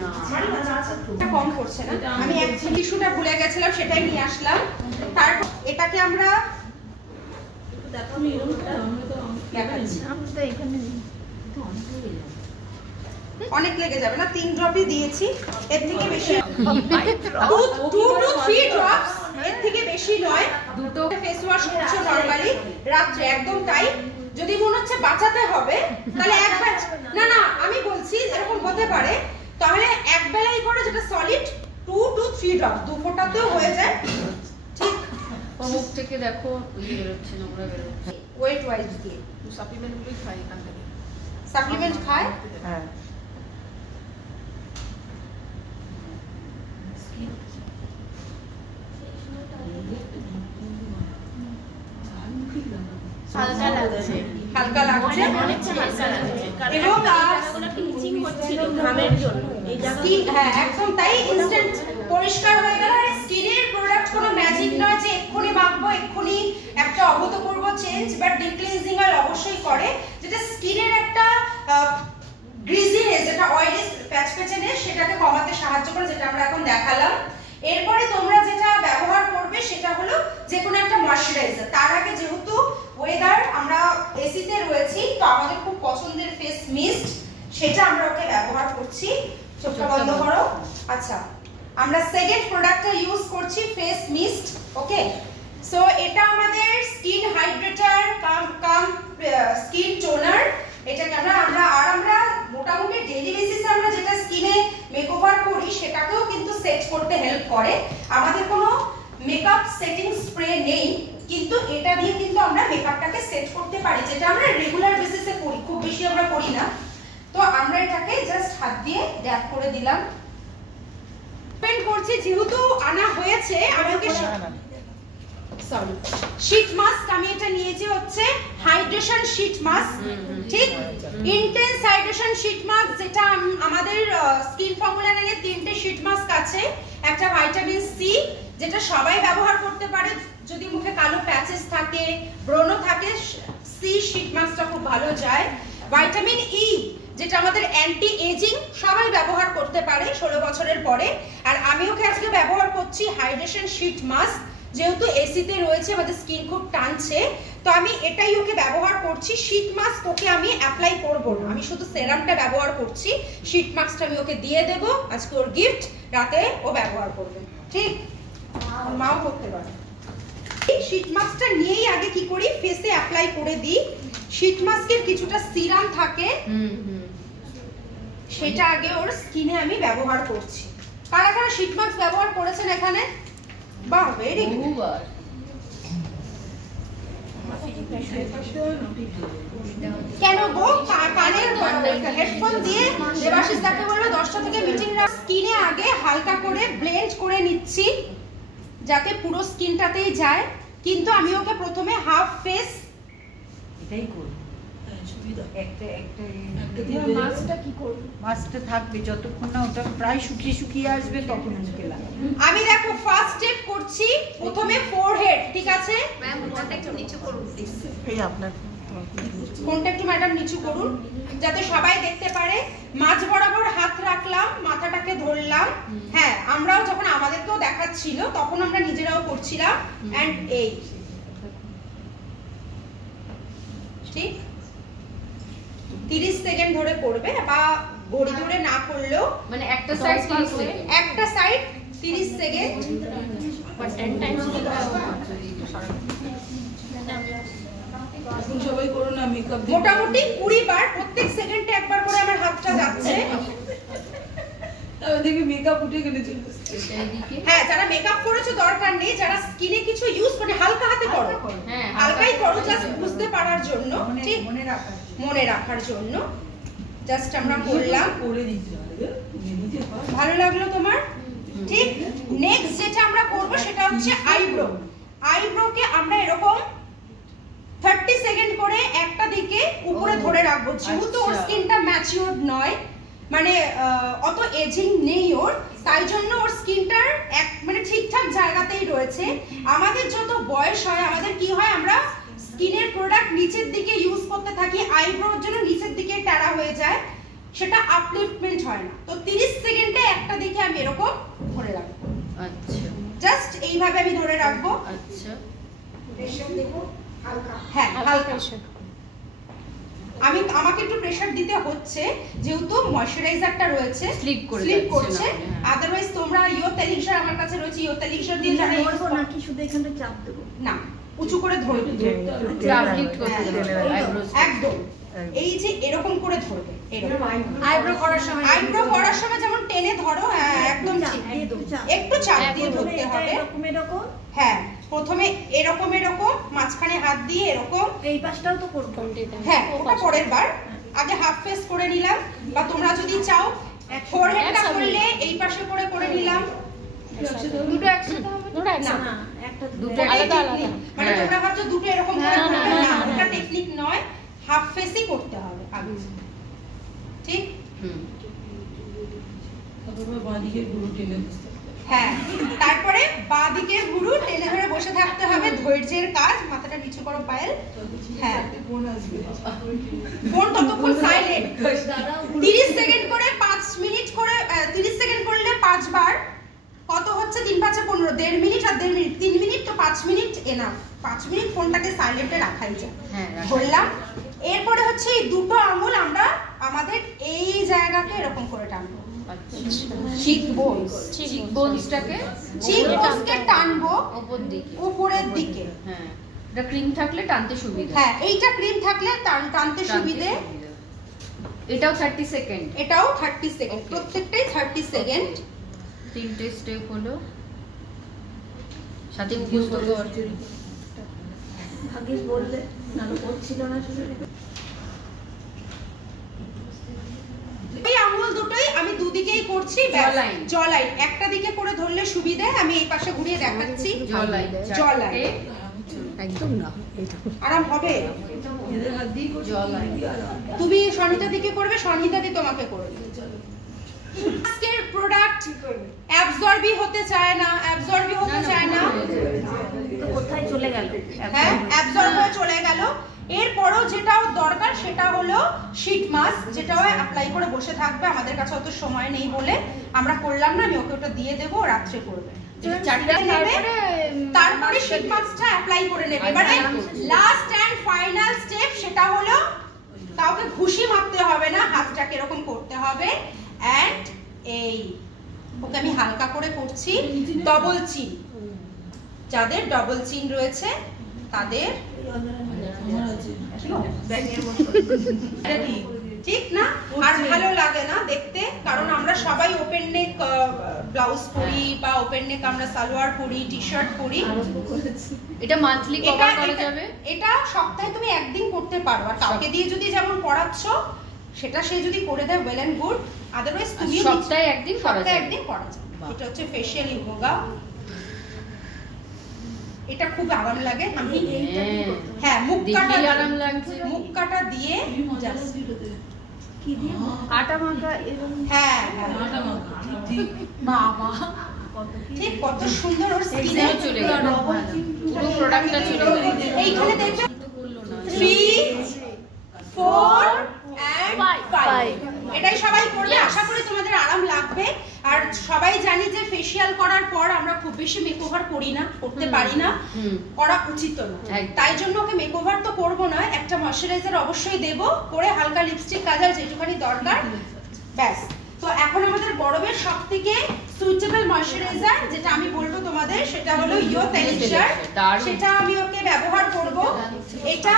না এটা কম করছে না। আমি এক টিস্যুটা ভুলে গেছিলাম, সেটাই নিয়ে আসলাম। তারপর এটাকে আমরা অনেক লেগে যাবে না, 3 ড্রপই দিয়েছি, এর থেকে বেশি 2 to 3 ড্রপস, এর থেকে বেশি নয়। দুটো ফেস ওয়াশ করছো নরমালি রাত্রে, একদম তাই। যদি মনে হচ্ছে বাঁচাতে হবে তাহলে একবার, না না আমি বলছি এরকম হতে পারে, তাহলে এক বেলাই করে যেটা সলিড 2 to 3 ড্রপ, 2 ফোঁটাতেও হয়ে যায়। ঠিক, মুখ থেকে দেখো বেরোচ্ছে, নোংরা বেরোচ্ছে। ওয়েট ওয়াইজ দিয়ে সাপ্লিমেন্টগুলো খাই এখান থেকে। সাপ্লিমেন্ট খায়? হ্যাঁ। হালকা লাগছে, হালকা লাগছে, এবং টিচিং হচ্ছিল ঘামের জন্য এই স্কিন, হ্যাঁ একদম তাই, ইনস্ট্যান্ট পরিষ্কার হয়ে গেল। আর স্কিনের প্রোডাক্ট কোনো ম্যাজিক নয় যে এক্ষুনি মাখবো এক্ষুনি একটা অভূতপূর্ব চেঞ্জ, বাট ডিপ ক্লিনজিং আর অবশ্যই করে, যেটা স্কিনের একটা গ্রিজিনেস, যেটা অয়েলি প্যাচপ্যাচেনেস, সেটাকে কমাতে সাহায্য করে, যেটা আমরা এখন দেখালাম। এরপরে তোমরা যেটা ব্যবহার করবে সেটা হলো যে কোনো একটা ময়শ্চারাইজার। তার আগে যেহেতু ওয়েদার আমরা এসিতে রয়েছি, তো আমাদের খুব পছন্দের ফেস মিস্ট, সেটা আমরা ওকে ব্যবহার করছি। চোখটা বন্ধ করো। আচ্ছা, আমরা সেকেন্ড প্রোডাক্টটা ইউজ করছি, ফেস মিস্ট। ওকে, সো এটা আমাদের স্কিন হাইড্রেটার কাম স্কিন টোনার। এটাকে আমরা মোটামুটি ডেইলি বেসিসে আমরা যেটা স্কিনে মেকওভার করি সেটাকেও কিন্তু সেট করতে হেল্প করে। আমাদের কোনো মেকআপ সেটিং স্প্রে নেই, কিন্তু এটা দিয়ে কিন্তু আমরা মেকআপটাকে সেট করতে পারি, যেটা আমরা রেগুলার বেসিসে করি, খুব বেশি আমরা করি না। তো আমরা এটাকে জাস্ট হাত দিয়ে ড্যাপ করে দিলাম। ওপেন করছি, যেহেতু আনা হয়েছে আমি ওকে সরি শীট মাস্ক, আমি এটা নিয়েছি হচ্ছে হাইড্রেশন শীট মাস্ক। ঠিক, ইন্টেন্স হাইড্রেশন শীট মাস্ক, যেটা আমাদের স্কিন ফর্মুলা নিয়ে 3টে শীট মাস্ক আছে। একটা ভাইটামিন সি, যেটা সবাই ব্যবহার করতে পারে যদি মুখে কালো প্যাচেস থাকে, ব্রণ থাকে, সি শীট মাস্কটা খুব ভালো যায়। ভাইটামিন ই, যেটা আমাদের অ্যান্টি এজিং, সবাই ব্যবহার করতে পারে 16 বছরের পরে। আর আমি ওকে আজকে ব্যবহার করছি হাইড্রেশন শীট মাস্ক, যেহেতু এসিতে রয়েছে, আমাদের স্কিন খুব টানছে, তো আমি এটাই ওকে ব্যবহার করছি। শীট মাস্ক ওকে আমি অ্যাপ্লাই করব না, আমি শুধু সেরামটা ব্যবহার করছি। শীট মাস্কটা আমি ওকে দিয়ে দেব আজকে, ওর গিফট, রাতে ও ব্যবহার করবে। ঠিক, মাও করতে পারে। এই শীট মাস্কটা নিয়েই আগে কি করি, ফেসে অ্যাপ্লাই করে দিই। শীট মাস্কের কিছুটা সিরাম থাকে, সেটা আগে ওর স্কিনে আমি ব্যবহার করছি। কারা কারা শীট মাস্ক ব্যবহার করেছেন এখানে? বাহ, ভেরি গুড। কেন গো, কানের হেডফোন দিয়ে দেবাশিস দাকে বললো 10টা থেকে মিটিং রাখ। স্কিনে আগে হালকা করে ব্লেন্ড করে নিচ্ছি, যাতে পুরো স্কিনটাতেই যায়। কিন্তু আমি ওকে প্রথমে হাফ ফেস এটাই করব। মাস্কটা কি করব? মাস্কটা থাকবে যতক্ষণ না ওটা প্রায় শুকিয়ে আসবে, তখন মুখে লাগাবো। আমি দেখো ফার্স্ট স্টেপ করছি, প্রথমে ফোরহেড। ঠিক আছে ম্যাম, ওটা একটু নিচে করুন প্লিজ। এই আপনার কোনটা একটু ম্যাডাম নিচু করুন, যাতে সবাই দেখতে পারে। মাঝ বরাবর হাত রাখলাম, মাথাটাকে ধরলাম। হ্যাঁ, আমরাও যখন আমাদেরকেও দেখাচ্ছিল তখন আমরা নিজেরাও করছিলাম। এন্ড এই ঠিক 30 সেকেন্ড ধরে করবে, বা গড়ি ধরে না করলেও, মানে একটা সাইড 30 সেকেন্ড, একটা সাইড 30 সেকেন্ড, বাট 10 টাইমস সবাই করো না মেকআপ, মোটামুটি 20 বার, প্রত্যেক সেকেন্ডে একবার করে আমার হাতটা যাচ্ছে। তবে দেখি মেকআপ উঠে গেলে চলবে। হ্যাঁ, যারা মেকআপ করেছো দরকার নেই, যারা স্কিনে কিছু ইউজ করে হালকা হাতে করো, হ্যাঁ হালকাই করো, জাস্ট বুঝতে পারার জন্য, ঠিক মনে রাখার মনে রাখার জন্য জাস্ট আমরা করলাম। করে দিতে হবে, নিতে হয়। ভালো লাগলো তোমার? ঠিক, নেক্সট যেটা আমরা করব সেটা হচ্ছে আইব্রো। আইব্রোকে আমরা এরকম 30 সেকেন্ড করে একটা দিকে উপরে ধরে রাখবো, যেহেতু ওর স্কিনটা ম্যাচিউরড নয়, মানে অত এজিং নেই ওর, তাই জন্য ওর স্কিনটার মানে ঠিকঠাক জায়গাতেই রয়েছে। আমাদের যত বয়স হয় আমাদের কি হয়, আমরা স্কিনের প্রোডাক্ট নিচের দিকে ইউজ করতে থাকি, আইব্রোর জন্য নিচের দিকে ট্যারা হয়ে যায়, সেটা আপলিফটমেন্ট হয় না। তো 30 সেকেন্ড একটা দিকে আমি এরকম ধরে রাখবো, আচ্ছা জাস্ট এইভাবে আমি ধরে রাখবো। আচ্ছা হ্যাঁ হালকা, আমাকে একটু প্রেসার দিতে হচ্ছে যেহেতু ময়শ্চারাইজারটা রয়েছে, স্লিপ করছে। আদারওয়াইজ তোমরা ইয়োত এলিক্সার আমার কাছে রয়েছে, ইয়োত এলিক্সার দিয়ে যারা ইউজ করো নাকি শুধু এখানে চাপ দেব না, উঁচু করে ধরবে একদম, এই যে এরকম করে ধরবে, এরকম আইব্রো করার সময় যেমন টেনে ধরো, একদম ঠিক, একটু চাপ দিয়ে ধরতে হবে। এরকম হ্যাঁ প্রথমে এরকম মাঝখানে হাত দিয়ে এরকম, এই পাশটাও তো করব। হ্যাঁ ওটা পরের বার, আগে হাফ ফেস করে নিলাম, বা তোমরা যদি চাও ফোরহেডটা করলে এই পাশে করে নিলাম। দুটো একসাথে হবে না একটা দুটো আলাদা আলাদা, মানে তোমরা ভাবছো দুটো এরকম করে করবে, না ওটা টেকনিক নয়, হাফ ফেসই করতে হবে আগে, ঠিক? তারপর বাঁদিকে গুরু টেনে বসতে হবে। হ্যাঁ তারপরে বাঁ দিকের গুরু টেনে ধরে বসে থাকতে হবে, ধৈর্যের কাজ। মাথাটা নিচু করো পায়েল। হ্যাঁ কোন আসবে ফোন ততক্ষণ সাইলেন্ট, 30 সেকেন্ড করে 5 মিনিট করে, 30 সেকেন্ড করলে 5 বার কত হচ্ছে, 3 5 15, 1.5 মিনিট আর 1.5 মিনিট, 3 মিনিট তো 5 মিনিট এনাফ। 5 মিনিট ফোনটাকে সাইলেন্টে রাখাই যায়। ধরলাম, এরপরে হচ্ছে এই দুটো আঙুল আমরা আমাদের এই জায়গাকে এরকম করে টানবো, চিকবোনসটাকে টানবো উপরের দিকে। হ্যাঁ এটা ক্রিম থাকলে টানতে সুবিধা। হ্যাঁ এইটা ক্রিম থাকলে টানতে সুবিধে। এটাও 30 সেকেন্ড, এটাও 30 সেকেন্ড, প্রত্যেকটাই 30 সেকেন্ড। তিনটে স্টেপ হলো, সাথে মুখস্থ কর। ভাগ্যিস বললে, নালো করছিল না শুধু। এই আঙুল দুটোই আমি দুদিকেই করছি, জ লাইন একটা দিকে করে ধরলে সুবিধে। আমি এই পাশে ঘুরিয়ে দেখাচ্ছি, জ লাইন একদম না, আরাম হবে। এদের হাত দিয়ে করছে, তুমি সনিতা দিকে করবে, সনিতা দি তোমাকে করবে। আজকের প্রোডাক্ট অ্যাবজর্বই হতে চায় না, তো কোথায় চলে গেল? হ্যাঁ অ্যাবজর্ব হয়ে চলে গেল। এরপরও যেটাও দরকার সেটা হলো শীট মাস্ক, যেটাও অ্যাপ্লাই করে বসে থাকবে। আমাদের কাছে অত সময় নেই বলে আমরা করলাম না, আমি ওকে ওটা দিয়ে দেবো, রাত্রে করবে। তারপরে শীট মাস্কটা অ্যাপ্লাই করে নেবে। এবারে লাস্ট এন্ড ফাইনাল স্টেপ, সেটা হলো কাউকে ঘুষি মারতে হবে না, হাতটাকে এরকম করতে হবে। এন্ড এই ওকে আমি হালকা করে করছি, ডবল চিন। যাদের ডবল চিন রয়েছে তাদের ঠিক না, আর ভালো লাগে না দেখতে, কারণ আমরা সবাই ওপেন নেক ব্লাউজ পরি বা ওপেন নেক আমরা সালোয়ার পরি, টি শার্ট পরি। এটা মান্থলি কভার করা যাবে, এটা সপ্তাহে তুমি একদিন করতে পারো। আর কাউকে দিয়ে যদি যেমন পড়াচ্ছো সেটা সে যদি করে দেয় ওয়েল এন্ড গুড, আদারওয়াইজ তুমি সপ্তাহে একদিন করা যাবে। এটা হচ্ছে ফেশিয়াল ইয়োগা, এটা খুব আরাম লাগে। হ্যাঁ মুখ কাটা আরাম লাগছে, মুখ কাটা দিয়ে কি দিয়ে আটা মাখা এরকম। হ্যাঁ আটা মাখা, ঠিক বাবা ঠিক কত সুন্দর ওর স্কিনে চলে গেল, পুরো প্রোডাক্টটা চলে গেল। এইখানে দেখবে 3 4 and 5 এটাই সবাই করবে। আশা করি তোমাদের আরাম লাগবে। আর সবাই জানি যে ফেশিয়াল করার পর আমরা খুব বেশি মেকওভার করি না, করতে পারি না, করা উচিত না। তাই জন্য ওকে মেকওভার তো করব না, একটা ময়শ্চারাইজার অবশ্যই দেব, করে হালকা লিপস্টিক কাজল যেটুখানি দরকার ব্যাস। তো এখন আমাদের বরফের সবথেকে সুইটেবল ময়শ্চারাইজার যেটা আমি বলবো তোমাদের, সেটা হলো ইয়োত এলিক্সার। সেটা আমি ওকে ব্যবহার করব। এটা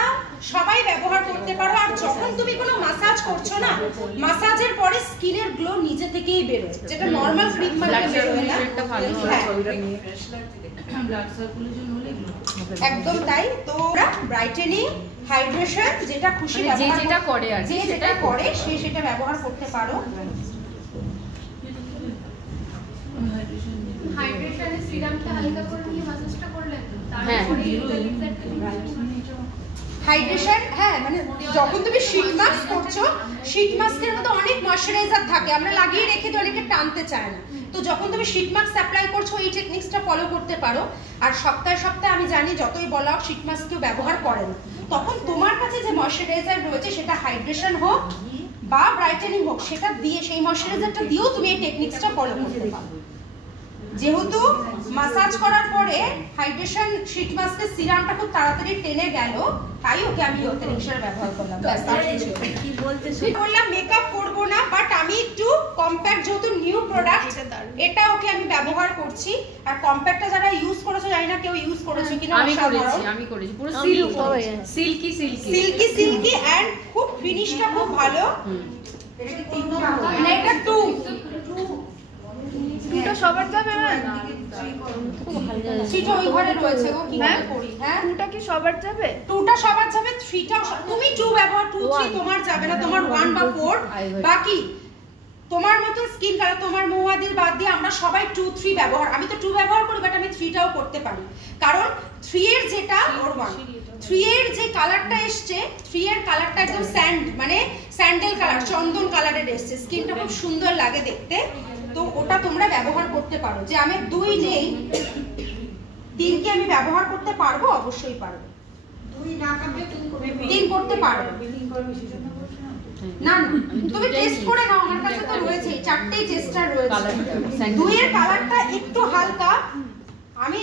সবাই ব্যবহার করতে পারো। আর যখন তুমি কোনো মাসাজ করছো না, মাসাজের পরে স্কিনের গ্লো নিজে থেকেই বেরোয়, যেটা নরমাল ক্রিম মারলে বেরোয় না। ব্লাড সার্কুলেশন হলে একদম তাই। তো ব্রাইটেনিং, হাইড্রেশন যেটা খুশি ব্যবহার যেটা করে আর যে যেটা করে সে সেটা ব্যবহার করতে পারো। হাইড্রেশনের সিরামটা হালকা করে নিয়ে মাসাজটা করলেন, হ্যাঁ হাইড্রেশন। হ্যাঁ মানে যখন তুমি শীট মাস্ক করছো, শীট মাস্কের মধ্যে অনেক ময়শ্চারাইজার থাকে, আমরা লাগিয়ে রেখে তো অনেকে টানতে চায় না। তো যখন তুমি শীট মাস্ক অ্যাপ্লাই করছো এই টেকনিক্সটা ফলো করতে পারো। আর সপ্তাহে সপ্তাহে আমি জানি যতই বলা হোক শীট মাস্ক কেউ ব্যবহার করে না, তখন তোমার কাছে যে ময়শ্চারাইজার রয়েছে সেটা হাইড্রেশন হোক বা ব্রাইটেনিং হোক, সেটা দিয়ে সেই ময়শ্চারাইজারটা দিয়েও তুমি এই টেকনিক্সটা ফলো করতে পারো। যেহেতু মাসাজ করার পরে হাইড্রেশন শীট মাস্কের সিরামটা খুব তাড়াতাড়ি টেনে গেল, তাই ওকে আমি ওতেরিক্সার ব্যবহার করলাম। কি বলতেছো? বললাম মেকআপ করব না, বাট আমি একটু কম্প্যাক্ট, যেহেতু নিউ প্রোডাক্ট এটা ওকে আমি ব্যবহার করছি। আর কম্প্যাক্টটা যারা ইউজ করেছো জানি না কেউ ইউজ করেছো কিনা, আমি করেছি পুরো সিল্কি সিল্কি এন্ড খুব ফিনিশটা খুব ভালো। মানে এটা দুটো সবার যাবে না? থ্রিটা ওই ঘরে রয়েছে গো, কি করে করি? হ্যাঁ, দুটো কি সবার যাবে? টুটা সবার যাবে, থ্রিটা তুমি টু ব্যবহার, 2 3 তোমার যাবে না, তোমার 1 বা 4 বাকি তোমার মতো স্কিন কালার, তোমার মহুয়াদির বাদ দিয়ে আমরা সবাই 2 3 ব্যবহার। আমি তো 2 ব্যবহার করি, বাট আমি 3টাও করতে পারি, কারণ 3 এর যেটা ওর 1 3 এর যে কালারটা এসছে, 3 এর কালারটা একদম স্যান্ড মানে স্যান্ডেল কালার, চন্দন কালারের এসছে, স্কিনটা খুব সুন্দর লাগে দেখতে। তো ওটা তোমরা ব্যবহার করতে পারো। যে আমি 2 নেই, 3 কে আমি ব্যবহার করতে পারবো, অবশ্যই পারবো। 2 না কাপে 3 করতে পারবো না, তুমি টেস্ট করে নাও, আমার কাছে তো রয়েছে, 4টেই টেস্টার রয়েছে। 2 এর কালারটা একটু হালকা, আমি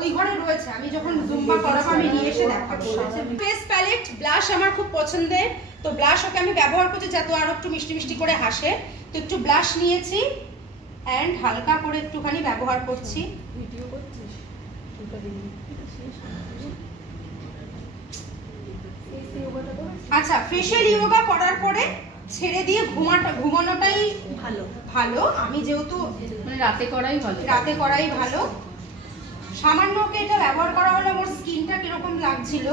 ওই ঘরে রয়েছে, আমি যখন জুম্বা করাবো আমি নিয়ে এসে দেখাবো। ফেস প্যালেট ব্লাশ আমার খুব পছন্দের, তো ব্লাশ ওকে আমি ব্যবহার করছি যাতে আরো একটু মিষ্টি মিষ্টি করে হাসে। তো একটু ব্লাশ নিয়েছি এন্ড হালকা করে একটুখানি ব্যবহার করছি। আচ্ছা, ফেশিয়াল ইয়োগা করার পরে ছেড়ে দিয়ে ঘুমানোটাই ভালো। আমি যেহেতু মানে রাতে করাই ভালো। সামান্য ওকে এটা ব্যবহার করা হলো, আমার স্কিনটা কিরকম লাগছিল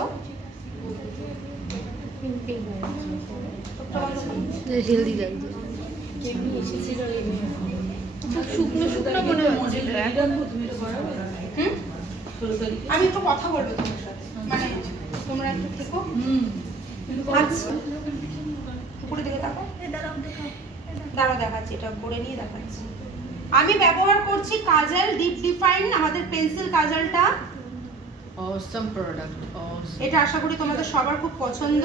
হেলদি লাগছে, শুকনো শুকনো মনে হচ্ছে। আমি একটু কথা বলবো তোমার সাথে, মানে তোমরা একটু থেকো। আচ্ছা, উপরে দিকে তাকাও, দাঁড়াও দেখাচ্ছি, এটা করে নিয়ে দেখাচ্ছি। আমি ব্যবহার করছি কাজল ডিপ ডিফাইন, আমাদের পেন্সিল কাজলটা। অসম প্রোডাক্ট, এটা আশা করি তোমাদের সবার খুব পছন্দ।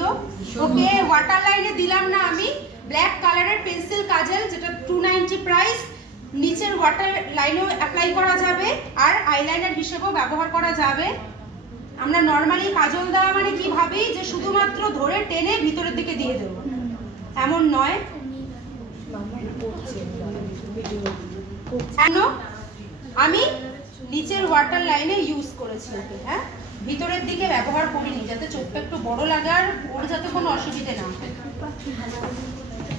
ওকে, ওয়াটার লাইনে দিলাম না আমি, ব্ল্যাক কালারের পেন্সিল কাজল, যেটা 290 প্রাইস। নিচের ওয়াটার লাইনেও অ্যাপ্লাই করা যাবে আর আইলাইনার হিসেবেও ব্যবহার করা যাবে। আমরা নরমালি কাজল দেওয়া মানে কি ভাবি যে শুধুমাত্র ধরে টেনে ভিতরের দিকে দিয়ে দেব, এমন নয়। আমি নিচের ওয়াটার লাইনে ইউজ করেছি ওকে, হ্যাঁ, ভিতরের দিকে ব্যবহার করিনি, যাতে চোখটা একটু বড় লাগে আর ওর যাতে কোনো অসুবিধা না হয়।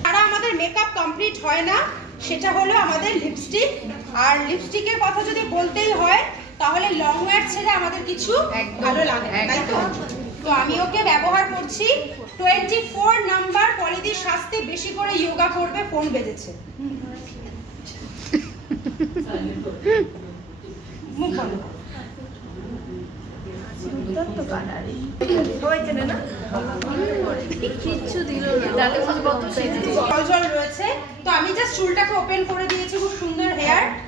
আর আমাদের মেকআপ কমপ্লিট হয় না, সেটা হলো আমাদের লিপস্টিক। আর লিপস্টিকের কথা যদি বলতেই হয় তাহলে লং ওয়্যার ছেড়ে আমাদের কিছু ভালো লাগে না, তাই তো? তো আমি ওকে ব্যবহার করছি 24 নাম্বার। পলিদির শাস্তি বেশি করে যোগা করবে, ফোন বেজেছে। মুখ বন্ধ করো। জল রয়েছে, তো আমি জাস্ট চুলটাকে ওপেন করে দিয়েছি, খুব সুন্দর হেয়ার।